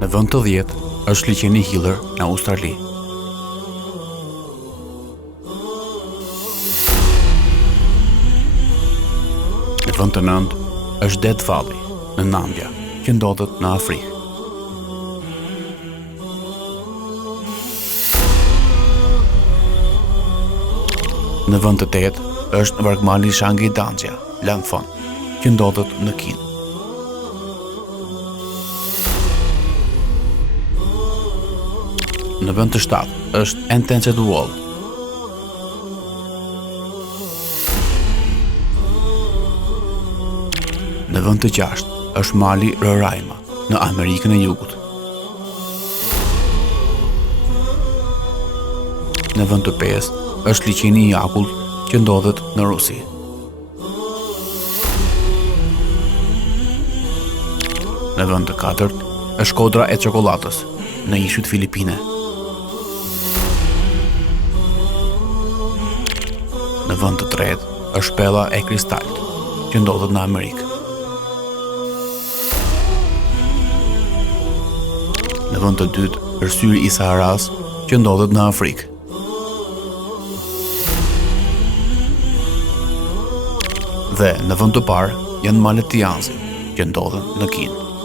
Në vend të 10 është liqeni Hiller në Australi. Në vend të 9 është Death Valley në Nambia, që ndodhet në Afrikë. Në vend të 8 është vargmali Shangi Danxia, Langfang, që ndodhet në Kinë. Në vend të 7 është Entenced World. Në vend të 6 është mali Roraima në Amerikën e Jugut. Në vend të 5 është liqeni Yakult që ndodhet në Rusi. Në vend të 4 është kodra e çokoladës në ishujt Filipine. Në vend të 3 është pella e kristalit që ndodhet në Amerikë. Në vend të 2 është syri i Saharas që ndodhet në Afrikë. Dhe në vend të parë janë malet Tianzi që ndodhen në Kinë.